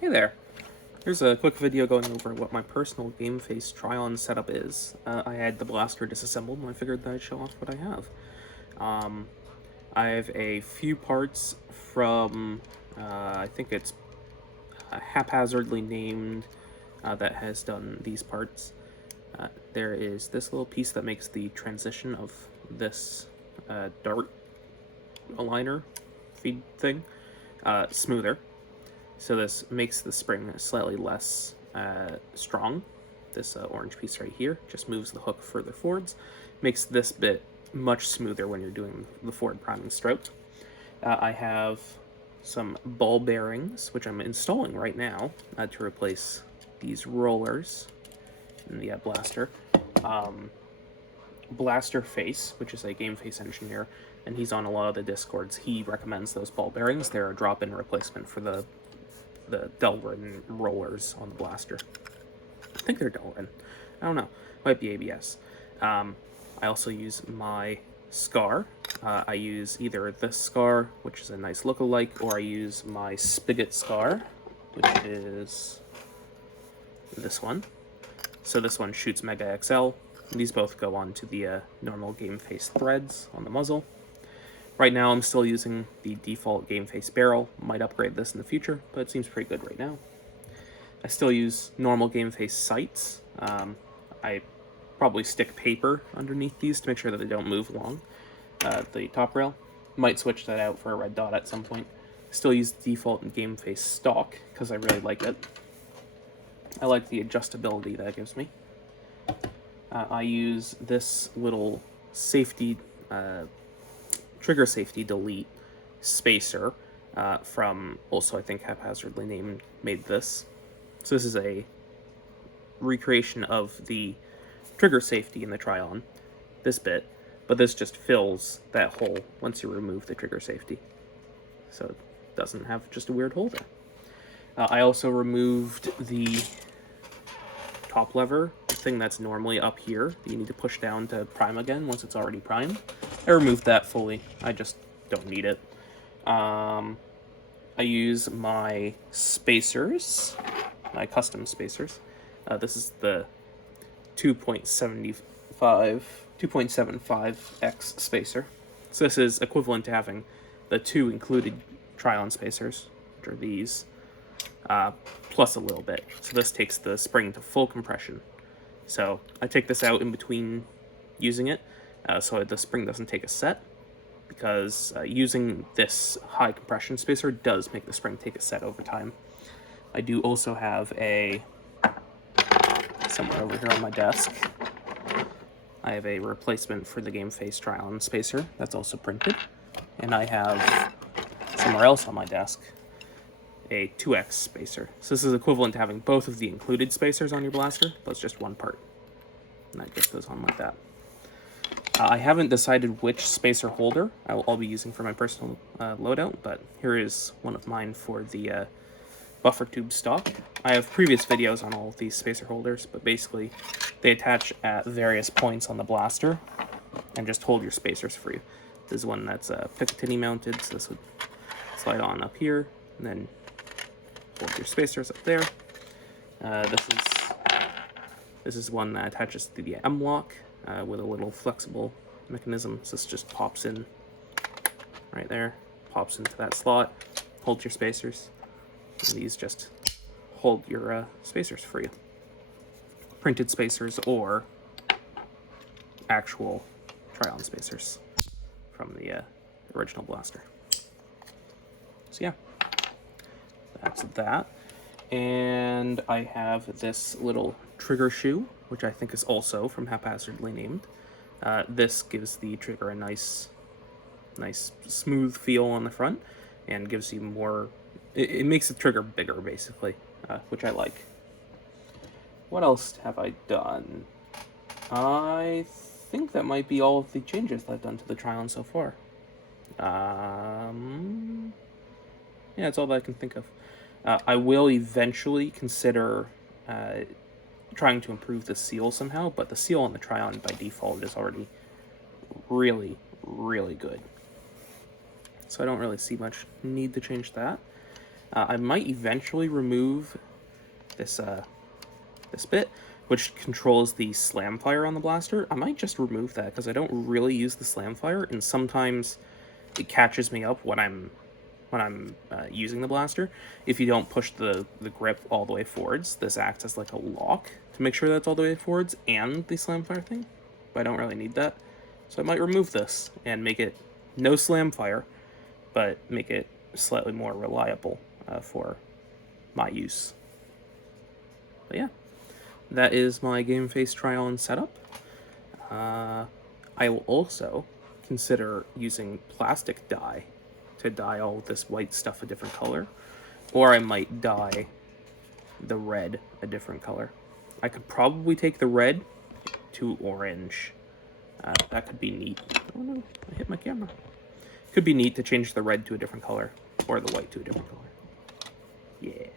Hey there. Here's a quick video going over what my personal Game Face Trion setup is. I had the blaster disassembled and I figured that I'd show off what I have. I have a few parts from, I think it's haphazardly named, that has done these parts. There is this little piece that makes the transition of this dart aligner feed thing smoother. So this makes the spring slightly less strong. This orange piece right here just moves the hook further forwards, makes this bit much smoother when you're doing the forward priming stroke. I have some ball bearings, which I'm installing right now to replace these rollers in the blaster. Blaster Face, which is a Game Face engineer, and he's on a lot of the Discords. He recommends those ball bearings. They're a drop-in replacement for the Delrin rollers on the blaster. I think they're Delrin. I don't know. Might be ABS. I also use my Scar. I use either this Scar, which is a nice look-alike, or I use my Spigot Scar, which is this one. So this one shoots Mega XL. These both go onto the normal Game Face threads on the muzzle. Right now I'm still using the default Game Face barrel. Might upgrade this in the future, but it seems pretty good right now. I still use normal Game Face sights. I probably stick paper underneath these to make sure that they don't move along the top rail. Might switch that out for a red dot at some point. Still use default Game Face stock because I really like it. I like the adjustability that gives me. I use this little safety, trigger safety delete spacer from, also I think haphazardly made this. So this is a recreation of the trigger safety in the Trion, this bit, but this just fills that hole once you remove the trigger safety. So it doesn't have just a weird hole there. I also removed the top lever thing that's normally up here that you need to push down to prime again once it's already primed. I removed that fully. I just don't need it. I use my spacers, my custom spacers. This is the 2.75x spacer. So this is equivalent to having the two included Trion spacers, which are these, plus a little bit. So this takes the spring to full compression. So I take this out in between using it, so the spring doesn't take a set, because using this high compression spacer does make the spring take a set over time. I do also have somewhere over here on my desk, I have a replacement for the Game Face Trion spacer that's also printed, and I have somewhere else on my desk a 2x spacer. So this is equivalent to having both of the included spacers on your blaster, but it's just one part. And that just goes on like that. I haven't decided which spacer holder I'll be using for my personal loadout, but here is one of mine for the buffer tube stock. I have previous videos on all of these spacer holders, but basically they attach at various points on the blaster and just hold your spacers for you. This is one that's Picatinny mounted, so this would slide on up here, and then hold your spacers up there. This is one that attaches to the M-lock with a little flexible mechanism. So this just pops in right there, pops into that slot, holds your spacers, and these just hold your spacers for you. Printed spacers or actual Trion spacers from the original blaster. So yeah, that's that. And I have this little trigger shoe, which I think is also from haphazardly named. This gives the trigger a nice smooth feel on the front, and gives you more. It makes the trigger bigger, basically, which I like. What else have I done? I think that might be all of the changes that I've done to the Trion so far. Yeah, that's all that I can think of. I will eventually consider trying to improve the seal somehow, but the seal on the Trion by default is already really, really good. So I don't really see much need to change that. I might eventually remove this this bit, which controls the slam fire on the blaster. I might just remove that because I don't really use the slam fire, and sometimes it catches me up when I'm using the blaster. If you don't push the grip all the way forwards, this acts as like a lock to make sure that's all the way forwards and the slam fire thing, but I don't really need that. So I might remove this and make it no slam fire, but make it slightly more reliable for my use. But yeah, that is my Game Face Trion setup. I will also consider using plastic dye to dye all this white stuff a different color, or I might dye the red a different color. I could probably take the red to orange. That could be neat. Oh no, I hit my camera. Could be neat to change the red to a different color, or the white to a different color. Yeah.